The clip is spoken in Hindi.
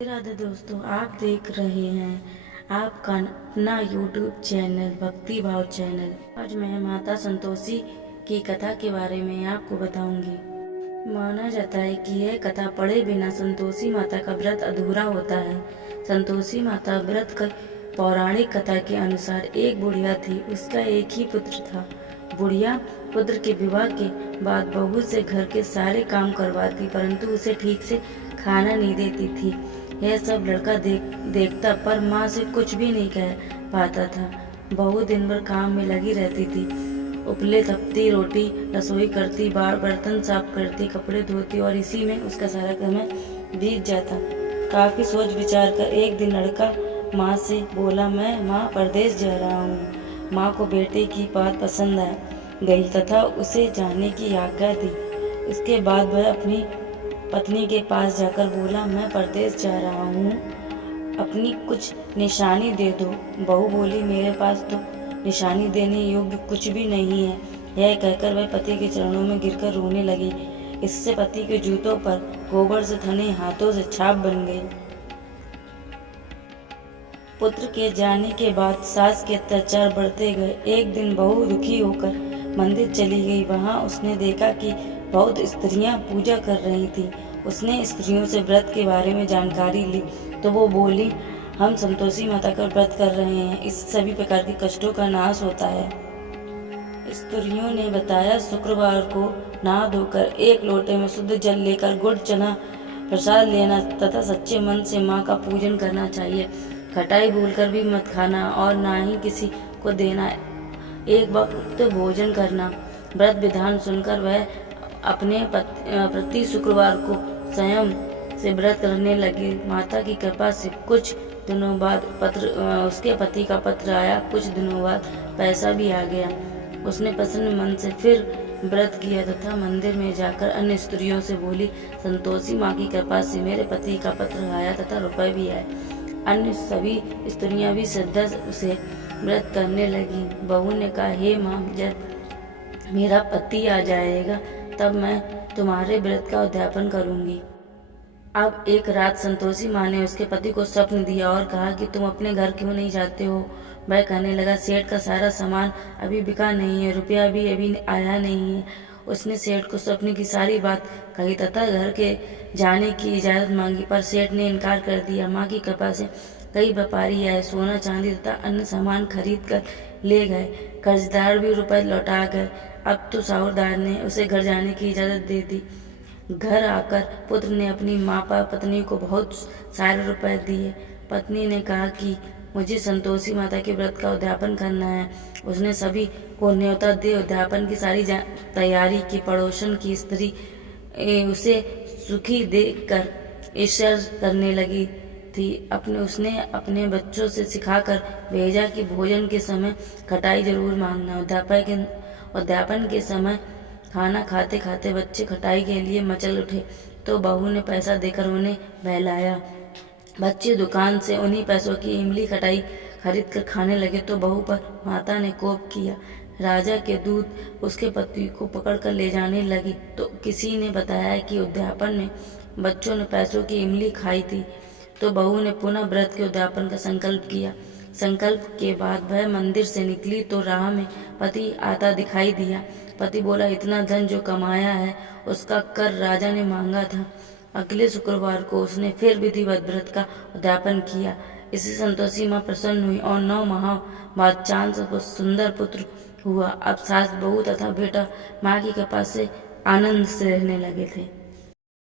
राधे दोस्तों, आप देख रहे हैं आपका अपना YouTube चैनल भक्ति भाव चैनल। आज मैं माता संतोषी की कथा के बारे में आपको बताऊंगी। माना जाता है कि यह कथा पढ़े बिना संतोषी माता का व्रत अधूरा होता है। संतोषी माता व्रत का पौराणिक कथा के अनुसार एक बुढ़िया थी। उसका एक ही पुत्र था। बुढ़िया पुत्र के विवाह के बाद बहू से घर के सारे काम करवाती, परंतु उसे ठीक से खाना नहीं देती थी। यह सब लड़का देखता, पर माँ से कुछ भी नहीं कह पाता था। बहू दिन भर काम में लगी रहती थी। उपले तपती, रोटी रसोई करती, बर्तन साफ करती, कपड़े धोती और इसी में उसका सारा समय बीत जाता। काफी सोच विचार कर एक दिन लड़का माँ से बोला, मैं माँ परदेश जा रहा हूँ। माँ को बेटे की बात पसंद आ गई तथा उसे जाने की आज्ञा दी। इसके बाद वह अपनी पत्नी के पास जाकर बोला, मैं परदेश जा रहा हूँ, अपनी कुछ निशानी दे दो। बहू बोली, मेरे पास तो निशानी देने योग्य कुछ भी नहीं है। यह कहकर वह पति के चरणों में गिरकर रोने लगी। इससे पति के जूतों पर गोबर से थने हाथों से छाप बन गई। पुत्र के जाने के बाद सास के अत्याचार बढ़ते गए। एक दिन बहू दुखी होकर मंदिर चली गई। वहां उसने देखा कि बहुत स्त्रियां पूजा कर रही थी। उसने स्त्रियों से व्रत के बारे में जानकारी ली तो वो बोली, हम संतोषी माता का व्रत कर रहे हैं, इससे सभी प्रकार के कष्टों का नाश होता है। स्त्रियों ने बताया, शुक्रवार को नहा धोकर एक लोटे में शुद्ध जल लेकर गुड़ चना प्रसाद लेना तथा सच्चे मन से माँ का पूजन करना चाहिए। खटाई भूलकर भी मत खाना और ना ही किसी को देना। एक वक्त भोजन करना। व्रत विधान सुनकर वह अपने प्रति शुक्रवार को स्वयं से व्रत करने लगी। माता की कृपा से कुछ दिनों बाद उसके पति का पत्र आया। कुछ दिनों बाद पैसा भी आ गया। उसने प्रसन्न मन से फिर व्रत किया तथा मंदिर में जाकर अन्य स्त्रियों से बोली, संतोषी माँ की कृपा से मेरे पति का पत्र आया तथा रुपए भी आए। अन्य सभी स्त्रियां भी श्रद्धा से व्रत करने लगी। बहू ने कहा, हे माँ, जब मेरा पति आ जाएगा तब मैं तुम्हारे व्रत का उद्यापन करूंगी। अब एक रात संतोषी माँ ने उसके पति को स्वप्न दिया और कहा कि तुम अपने घर क्यों नहीं जाते हो। वह कहने लगा, सेठ का सारा सामान अभी बिका नहीं है, रुपया भी अभी आया नहीं है। उसने सेठ को स्वप्न की सारी बात कही तथा घर के जाने की इजाजत मांगी, पर सेठ ने इनकार कर दिया। माँ की कृपा से कई व्यापारी आए, सोना चांदी तथा अन्य सामान खरीद कर ले गए। कर्जदार भी रुपए लौटा गए। अब तो साहूकार ने उसे घर जाने की इजाजत दे दी। घर आकर पुत्र ने अपनी माँ पत्नी को बहुत सारे रुपए दिए। पत्नी ने कहा कि मुझे संतोषी माता के व्रत का उद्यापन करना है। उसने सभी को न्योता दे उद्यापन की सारी तैयारी की। पड़ोसन की स्त्री उसे सुखी देखकर ईर्ष्या करने लगी थी। उसने अपने बच्चों से सिखाकर भेजा कि भोजन के समय खटाई जरूर मांगना। उद्यापन के समय खाना खाते खाते बच्चे खटाई के लिए मचल उठे तो बहू ने पैसा देकर उन्हें बहलाया। बच्चे दुकान से उन्हीं पैसों की इमली खटाई खरीद कर खाने लगे तो बहू पर माता ने कोप किया। राजा के दूत उसके पति को पकड़कर ले जाने लगी तो किसी ने बताया कि उद्यापन में बच्चों ने पैसों की इमली खाई थी। तो बहू ने पुनः व्रत के उद्यापन का संकल्प किया। संकल्प के बाद वह मंदिर से निकली तो राह में पति आता दिखाई दिया। पति बोला, इतना धन जो कमाया है उसका कर राजा ने मांगा था। अगले शुक्रवार को उसने फिर विधिवत व्रत का उद्यापन किया। इससे संतोषी माँ प्रसन्न हुई और 9 माह बाद चांद से सुंदर पुत्र हुआ। अब सास, बहू तथा बेटा माँ की कृपा से आनंद से रहने लगे थे।